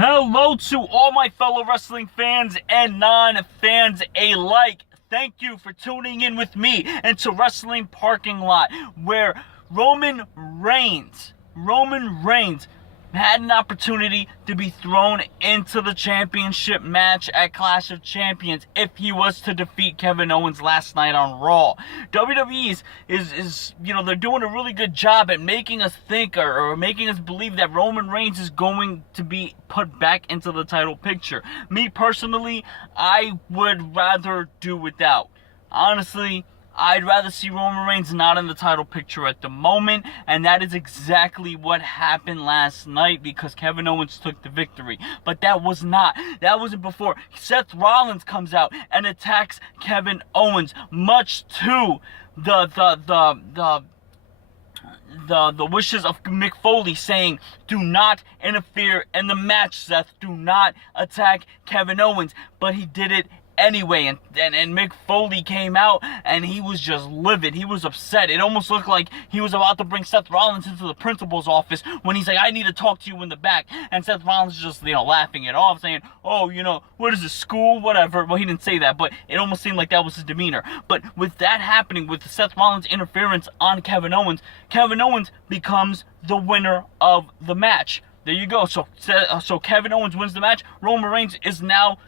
Hello to all my fellow wrestling fans and non-fans alike. Thank you for tuning in with me into Wrestling Parking Lot, where Roman Reigns had an opportunity to be thrown into the championship match at Clash of Champions if he was to defeat Kevin Owens last night on Raw. WWE is they're doing a really good job at making us think or making us believe that Roman Reigns is going to be put back into the title picture. Me personally, I would rather do without. Honestly, I'd rather see Roman Reigns not in the title picture at the moment, and that is exactly what happened last night because Kevin Owens took the victory. But that wasn't before Seth Rollins comes out and attacks Kevin Owens, much to the wishes of Mick Foley, saying, "Do not interfere in the match, Seth. Do not attack Kevin Owens." But he did it anyway, and Mick Foley came out and he was just livid. He was upset. It almost looked like he was about to bring Seth Rollins into the principal's office when he's like, "I need to talk to you in the back." And Seth Rollins is just, laughing it off, saying, "Oh, what is this, school? Whatever." Well, he didn't say that, but it almost seemed like that was his demeanor. But with that happening, with Seth Rollins' interference on Kevin Owens becomes the winner of the match. There you go. So Kevin Owens wins the match. Roman Reigns is not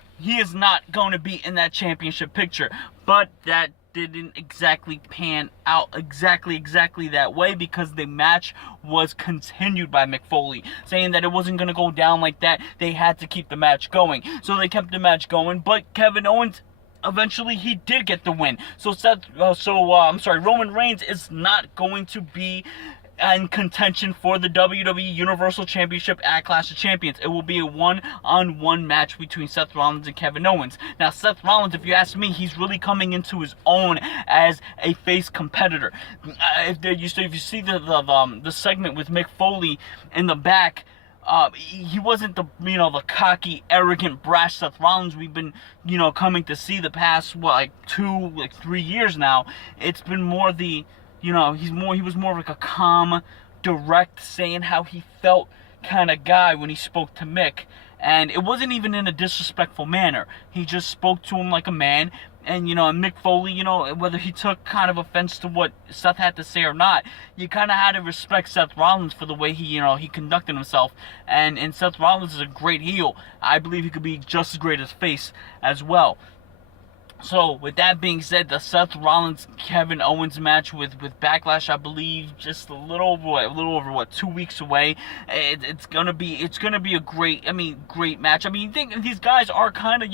going to be in that championship picture. But that didn't exactly pan out exactly that way because the match was continued by Mick Foley, saying that it wasn't going to go down like that. They had to keep the match going. So they kept the match going, but Kevin Owens, eventually he did get the win. Roman Reigns is not going to be in contention for the WWE Universal Championship at Clash of Champions. It will be a one-on-one match between Seth Rollins and Kevin Owens. Now, Seth Rollins, if you ask me, he's really coming into his own as a face competitor. If you see the segment with Mick Foley in the back, he wasn't the cocky, arrogant, brash Seth Rollins we've been coming to see the past 3 years now. It's been more he was more like a calm, direct, saying how he felt kind of guy when he spoke to Mick. And it wasn't even in a disrespectful manner. He just spoke to him like a man. And, and Mick Foley, whether he took kind of offense to what Seth had to say or not, you kind of had to respect Seth Rollins for the way he conducted himself. And Seth Rollins is a great heel. I believe he could be just as great as face as well. So, with that being said, the Seth Rollins-Kevin Owens match with Backlash, I believe, just a little over 2 weeks away. It's gonna be a great match. I think these guys are kind of,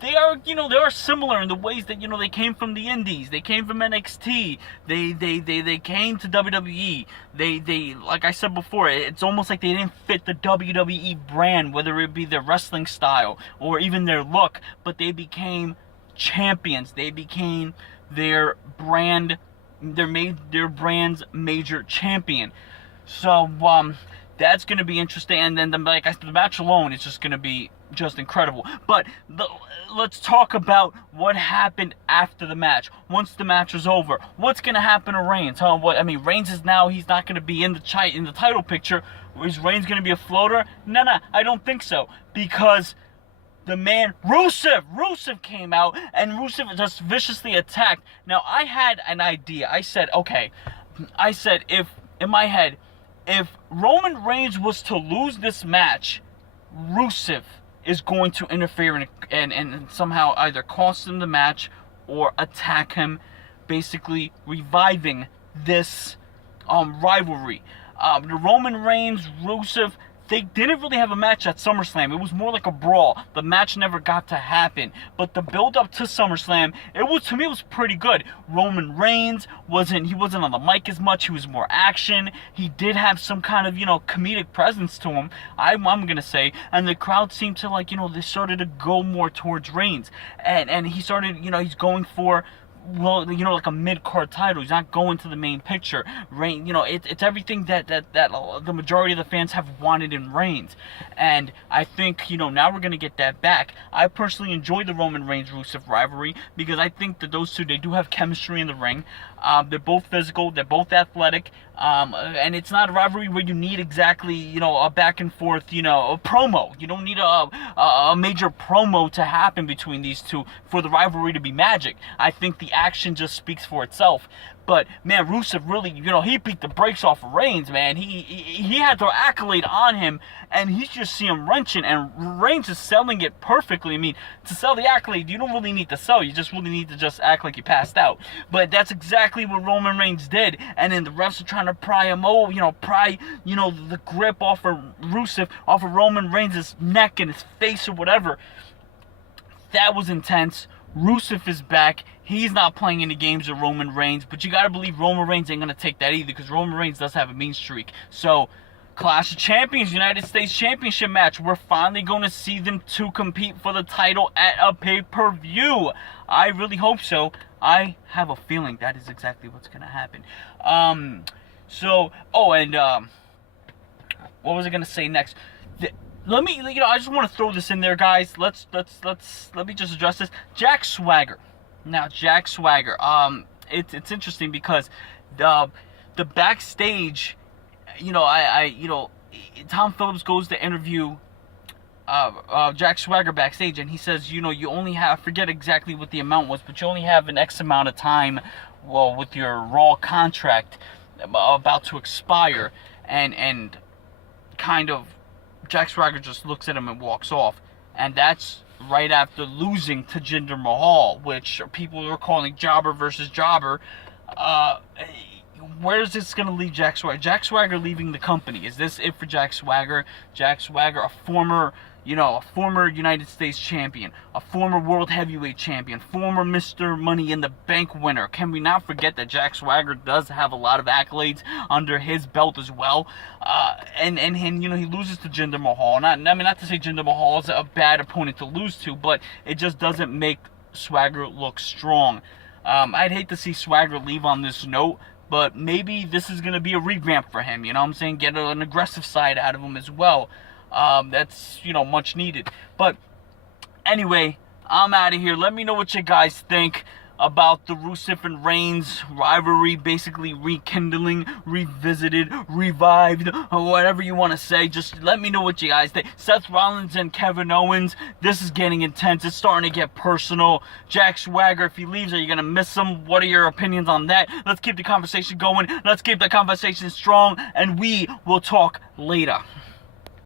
they are similar in the ways that, they came from the Indies, they came from NXT, they came to WWE. They like I said before, it's almost like they didn't fit the WWE brand, whether it be their wrestling style or even their look, but they became champions. They became their brand's major champion. So that's going to be interesting. And then the match alone is just going to be just incredible. But let's talk about what happened after the match. Once the match was over, what's going to happen to Reigns? Reigns is now, he's not going to be in the title picture. Is Reigns going to be a floater? No, I don't think so. Because the man, Rusev came out, and Rusev just viciously attacked. Now, I had an idea. I said, in my head, if Roman Reigns was to lose this match, Rusev is going to interfere and somehow either cost him the match or attack him, basically reviving this rivalry. The Roman Reigns, Rusev, they didn't really have a match at SummerSlam. It was more like a brawl. The match never got to happen. But the build up to SummerSlam, to me it was pretty good. Roman Reigns wasn't on the mic as much. He was more action. He did have some kind of, comedic presence to him, I'm gonna say. And the crowd seemed to they started to go more towards Reigns. And he started, he's going for, like a mid-card title. He's not going to the main picture. It's everything that the majority of the fans have wanted in Reigns. And I think, now we're going to get that back. I personally enjoy the Roman Reigns-Rusev rivalry because I think that those two, they do have chemistry in the ring. They're both physical. They're both athletic. And it's not a rivalry where you need exactly, a back and forth, a promo. You don't need a major promo to happen between these two for the rivalry to be magic. I think the action just speaks for itself. But, man, Rusev really, he beat the brakes off of Reigns, man. He had the accolade on him, and he's just see him wrenching, and Reigns is selling it perfectly. I mean, to sell the accolade, you don't really need to sell. You just really need to just act like you passed out. But that's exactly what Roman Reigns did, and then the refs are trying to pry him over, pry, the grip off of Rusev, off of Roman Reigns' neck and his face or whatever. That was intense. Rusev is back. He's not playing any games with Roman Reigns, but you gotta believe Roman Reigns ain't gonna take that either, because Roman Reigns does have a mean streak. So, Clash of Champions, United States Championship match. We're finally gonna see them two compete for the title at a pay-per-view. I really hope so. I have a feeling that is exactly what's gonna happen. What was I gonna say next? Let me, I just want to throw this in there, guys. Let me just address this. Jack Swagger. Now, Jack Swagger. It's interesting because the backstage, Tom Phillips goes to interview Jack Swagger backstage, and he says, you only have, forget exactly what the amount was, but you only have an X amount of time, with your Raw contract about to expire, and kind of, Jack Swagger just looks at him and walks off. And that's right after losing to Jinder Mahal, which people are calling jobber versus jobber. Where is this going to leave Jack Swagger? Jack Swagger leaving the company. Is this it for Jack Swagger? Jack Swagger, a former United States champion, a former World Heavyweight champion, former Mr. Money in the Bank winner. Can we not forget that Jack Swagger does have a lot of accolades under his belt as well? And he loses to Jinder Mahal. Not to say Jinder Mahal is a bad opponent to lose to, but it just doesn't make Swagger look strong. I'd hate to see Swagger leave on this note, but maybe this is going to be a revamp for him, get an aggressive side out of him as well. That's, much needed. But anyway, I'm out of here. Let me know what you guys think about the Rusev and Reigns rivalry, basically rekindling, revisited, revived, or whatever you want to say. Just let me know what you guys think. Seth Rollins and Kevin Owens, this is getting intense. It's starting to get personal. Jack Swagger, if he leaves, are you going to miss him? What are your opinions on that? Let's keep the conversation going. Let's keep the conversation strong, and we will talk later.